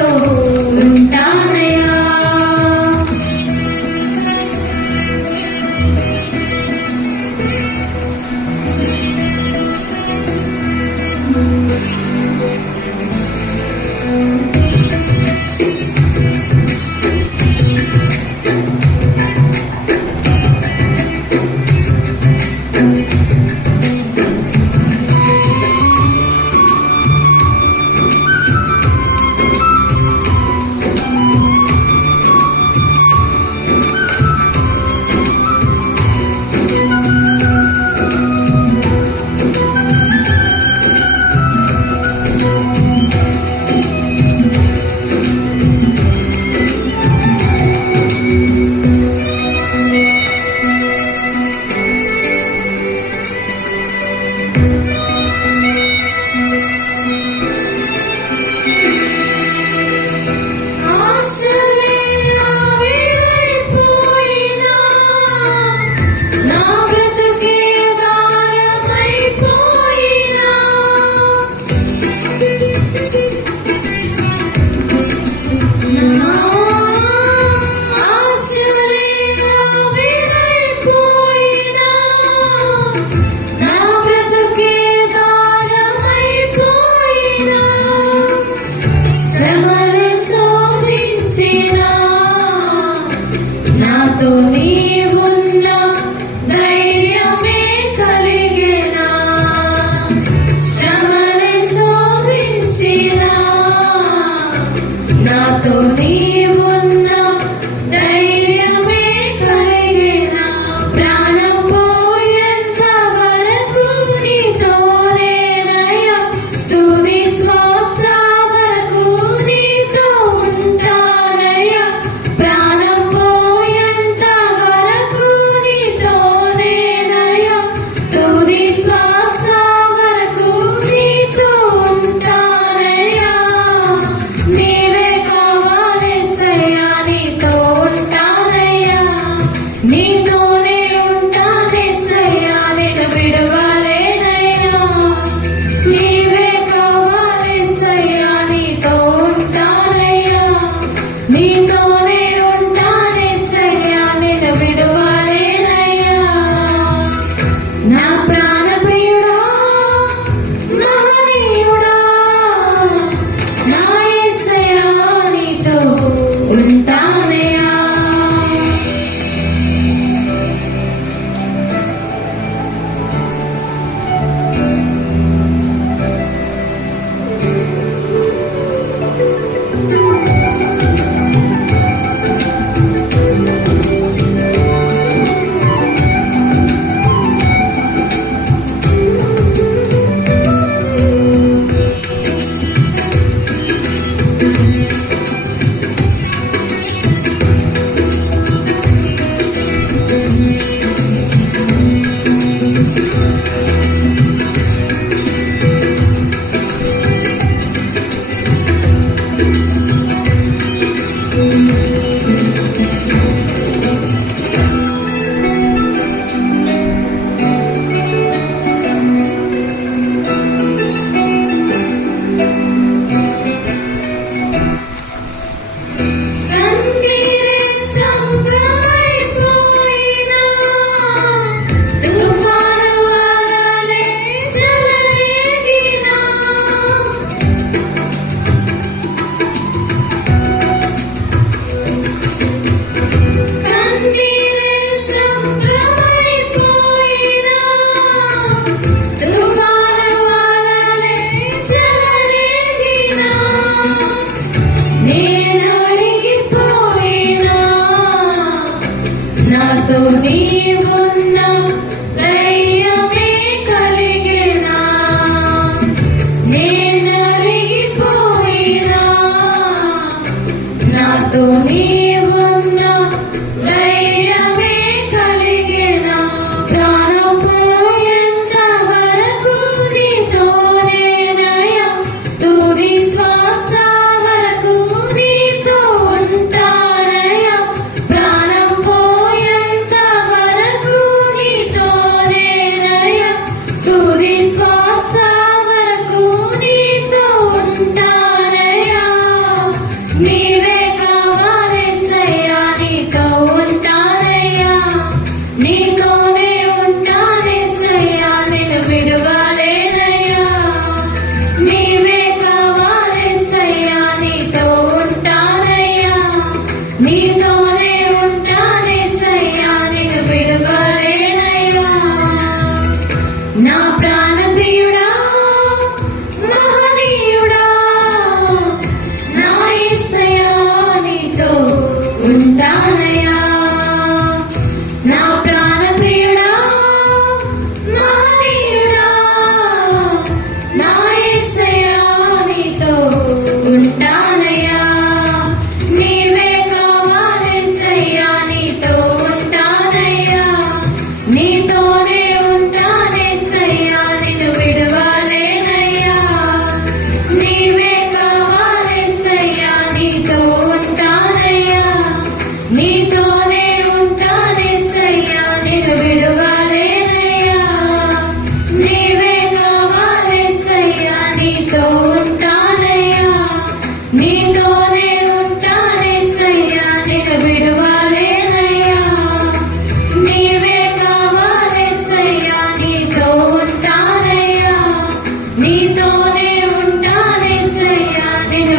నీతో ఉంటానయ్యా. నాతో నీవున్న ధైర్యమే కలిగేనా, శ్రమని శోధించినా నాతో నీవున్న ధైర్యమే కలిగేనా. ప్రాణం పోయేంత వరకు నీతోనేనయ్యా, తుది శ్వాస వరకు నీతో ఉంటానయ్యా. ప్రాణం పోయేంత వరకు నీతోనేనయ్యా, తుది శ్వాస వరకు నీతో ఉంటానయ్యా. నీవే కావాలేసయ్యా, నీతో ఉంటానయ్యా. నీతోనే ఉంటానేసయ్యా, నేను విడవలేనయ్యా. నీవే కావాలేసయ్యా, నీతో ఉంటానయ్యా. నీతోనే ఉంటానేసయ్యా, నేను విడవలేనయ్యా. నా ప్రాణ ప్రియుడా, మహనీయుడా, నా యేసయ్యా, నీతో ఉంటానయ్యా. నాతో నీవున్న ధైర్యమే కలిగేనా, నేనలిగిపోయినా నాతో నీవున్న ధైర్యమే కలిగేనా. ప్రాణం పోయేంత వరకు నీతోనేనయ్యా, తుది శ్వాస వరకు నీతో ఉంటానయ్యా. ప్రాణం పోయేంత వరకు నీతోనేనయ్యా, తుది శ్వాస వరకు నీతో ఉంటానయ్యా. నీతోనే ఉంటానేసయ్యా నిన్ను విడువలేనయ్యా నా ప్రాణ ప్రియుడా మహనీయుడా నా యేసయ్యా నీతో ఉంటానయ్యా నా ప్రాణ ప్రియుడా మహనీయుడా నా యేసయ్యా నీతో ఉంటానయ్యా నీవే కావాలేసయ్యా నీతో ఉంటానయ్యా నీతోనే ఉంటానేసయ్యా నిన్ను విడువలేనయ్యా నీవే కావాలేసయ్యా నీతో ఉంటానయ్యా నీతోనే ఉంటానేసయ్యా నిన్ను విడువలేనయ్యా నీవే కావాలేసయ్యా నీతో ఉంటానయ్యా నీతోనే ఉంటానేసయ్యా నిన్ను విడువలేనయ్యా నీవే కావాలేసయ్యా నీతో ఉంటానయ్యా నీతోనే ఉంటానేసయ్యా నిన్ను